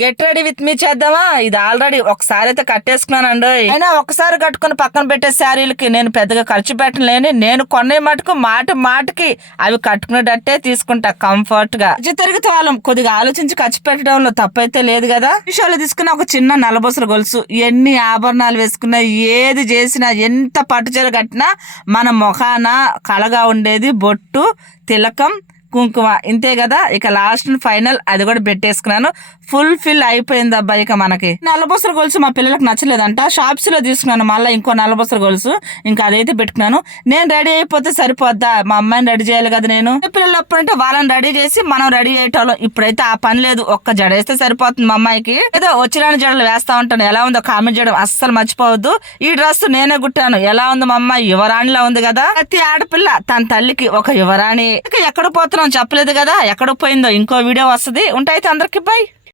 Get ready with me చేద్దామా? ఇది already ఒకసారి అయితే కట్టేసుకున్నానండి. అయినా ఒకసారి కట్టుకుని పక్కన పెట్టే శారీలకి నేను పెద్దగా ఖర్చు పెట్టలేని, నేను కొనే మటుకు మాటకి అవి కట్టుకునేటట్టే తీసుకుంటా కంఫర్ట్ గా. తరగతి వాళ్ళం కొద్దిగా ఆలోచించి ఖర్చు పెట్టడంలో తప్పైతే లేదు కదా. విషయాలు తీసుకున్న ఒక చిన్న నల్లబొసర గొలుసు, ఎన్ని ఆభరణాలు వేసుకున్నా, ఏది చేసినా, ఎంత పట్టుచీర కట్టినా మన మొఖాన కళగా ఉండేది బొట్టు, తిలకం, కుంకుమ, ఇంతే కదా. ఇక లాస్ట్ ఫైనల్ అది కూడా పెట్టేసుకున్నాను. ఫుల్ ఫిల్ అయిపోయింది అబ్బాయి. ఇక మనకి నల్లబొసర గొలుసు మా పిల్లలకు నచ్చలేదంట, షాప్స్ లో తీసుకున్నాను మళ్ళీ ఇంకో నల్లబొసర గొలుసు. ఇంకా అదైతే పెట్టుకున్నాను. నేను రెడీ అయిపోతే సరిపోద్దా? మా అమ్మాయిని రెడీ చేయాలి కదా. నేను పిల్లలు అప్పుడంటే వాళ్ళని రెడీ చేసి మనం రెడీ అయ్యేటోళ్ళం. ఇప్పుడైతే ఆ పని లేదు, ఒక్క జడ వేస్తే సరిపోతుంది మా అమ్మాయికి. ఏదో వచ్చిరాని జడలు వేస్తా ఉంటాను. ఎలా ఉందో కామెంట్ చేయడం అస్సలు మర్చిపోవద్దు. ఈ డ్రెస్ నేనే కుట్టాను. ఎలా ఉంది మా అమ్మాయి? యువరాణిలా ఉంది కదా. ప్రతి ఆడపిల్ల తన తల్లికి ఒక యువరాణి. ఎక్కడ పోతున్నాం చెప్పలేదు కదా, ఎక్కడ పోయిందో ఇంకో వీడియో వస్తుంది. ఉంటాయితే అందరికి బై.